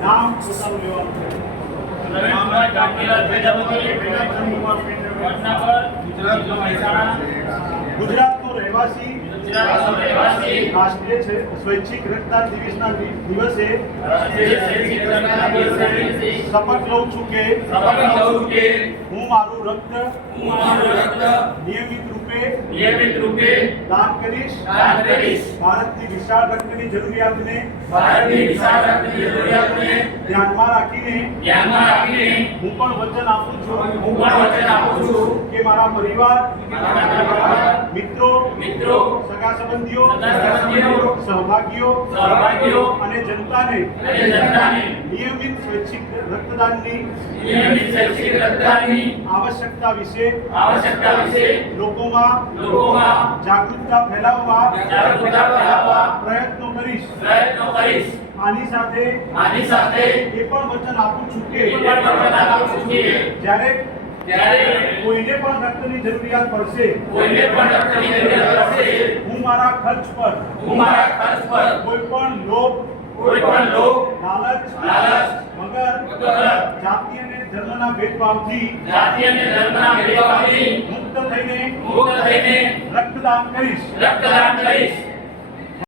નામ પોતાનું લેવાનું ગુજરાતનો રહેવાસી રાષ્ટ્રીય છે સ્વૈચ્છિક રક્તદાન દિવસના દિવસે રાષ્ટ્રીય દિવસે શપથ લઉં છું કે શપથ લઉં છું કે હું મારું રક્ત હું મારું રક્ત નિયમિત રૂપે નિયમિત રૂપે દાન કરીશ. દાન કરીશ. ભારતની વિશાળ રક્તની જરૂરિયાતને ભારતની વિશાળ રક્તની જરૂરિયાતને ધ્યાનમાં રાખીને ધ્યાનમાં રાખીને હું પણ વચન આપું છું હું પણ વચન આપું છું કે મારા પરિવાર મારા પરિવાર, મિત્રો મિત્રો સગા સંબંધીઓ સહભાગીઓ સહભાગીઓ અને જનતાને નિયમિત સ્વૈચ્છિક રક્તદાનની નિયમિત સ્વૈચ્છિક રક્તદાનની આવશ્યકતા વિશે આવશ્યકતા વિશે લોકોમાં લોકોમાં જાગૃતતા ફેલાવવા જાગૃતતા ફેલાવવા પ્રયત્નો કરીશ. પ્રયત્નો કરીશ. આની સાથે આની સાથે એ પણ વચન આપું છું કે એ પણ વચન આપું છું કે જ્યારે જ્યારે કોઈને પણ રક્તની જરૂરિયાત પડશે. કોઈને પણ રક્તની જરૂરિયાત પડશે. હું મારા ખર્ચ પર. હું મારા ખર્ચ પર. કોઈ પણ લોભ કોઈ પણ લોભ લાલચ લાલચ મગર જાતિ અને ધર્મના ભેદભાવથી જાતિ અને ધર્મના ભેદભાવથી મુક્ત થઈને મુક્ત થઈને રક્તદાન કરીશ. રક્તદાન કરીશ.